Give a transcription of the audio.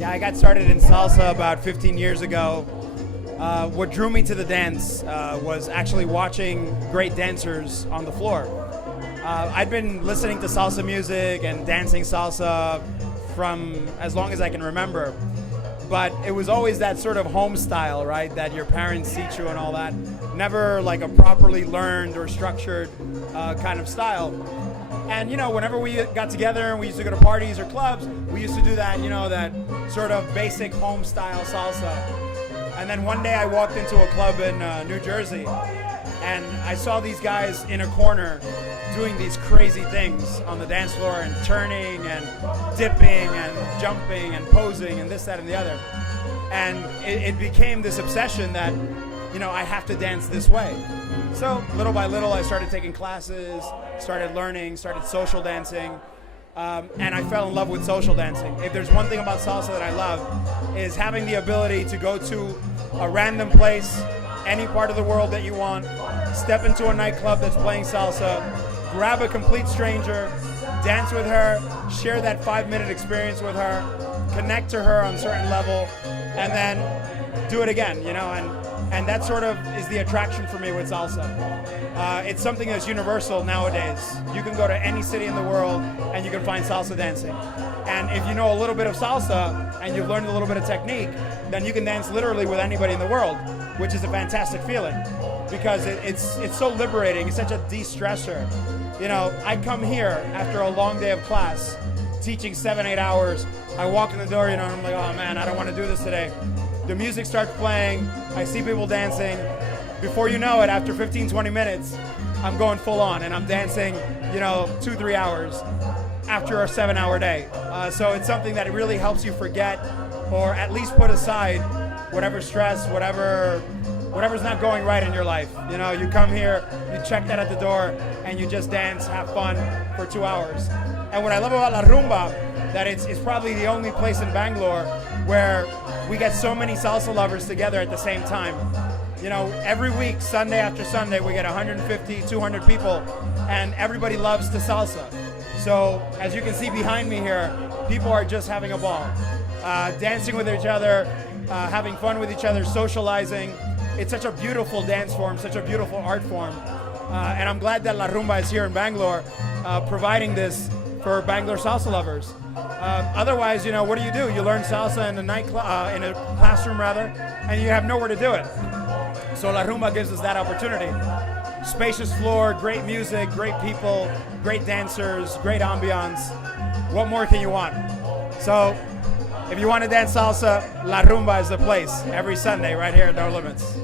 Yeah, I got started in salsa about 15 years ago. What drew me to the dance was actually watching great dancers on the floor. I'd been listening to salsa music and dancing salsa from as long as I can remember. But it was always that sort of home style, right, that your parents teach you and all that. Never like a properly learned or structured kind of style. And, whenever we got together and we used to go to parties or clubs, we used to do that, that sort of basic home style salsa. And then one day I walked into a club in New Jersey and I saw these guys in a corner doing these crazy things on the dance floor and turning and dipping and jumping and posing and this, that, and the other. And it became this obsession that, I have to dance this way. So little by little, I started taking classes, started learning, started social dancing, and I fell in love with social dancing. If there's one thing about salsa that I love, is having the ability to go to a random place, any part of the world that you want, step into a nightclub that's playing salsa, grab a complete stranger, dance with her, share that 5-minute experience with her, connect to her on a certain level, and then do it again, and that sort of is the attraction for me with salsa. It's something that's universal nowadays. You can go to any city in the world and you can find salsa dancing. And if you know a little bit of salsa and you've learned a little bit of technique, then you can dance literally with anybody in the world, which is a fantastic feeling because it's so liberating. It's such a de-stressor. I come here after a long day of class, teaching 7-8 hours. I walk in the door, and I'm like, oh man, I don't want to do this today. The music starts playing, I see people dancing. Before you know it, after 15-20 minutes, I'm going full on and I'm dancing, 2-3 hours after a 7-hour day. So it's something that really helps you forget or at least put aside whatever stress, whatever's not going right in your life. You come here, you check that at the door, and you just dance, have fun for 2 hours. And what I love about La Rumba, that it's probably the only place in Bangalore where we get so many salsa lovers together at the same time. Every week, Sunday after Sunday, we get 150, 200 people, and everybody loves the salsa. So, as you can see behind me here, people are just having a ball. Dancing with each other, having fun with each other, socializing. It's such a beautiful dance form, such a beautiful art form. And I'm glad that La Rumba is here in Bangalore, providing this for Bangalore salsa lovers. Otherwise, what do? You learn salsa in a classroom rather, and you have nowhere to do it. So La Rumba gives us that opportunity. Spacious floor, great music, great people, great dancers, great ambiance. What more can you want? So if you want to dance salsa, La Rumba is the place every Sunday right here at No Limits.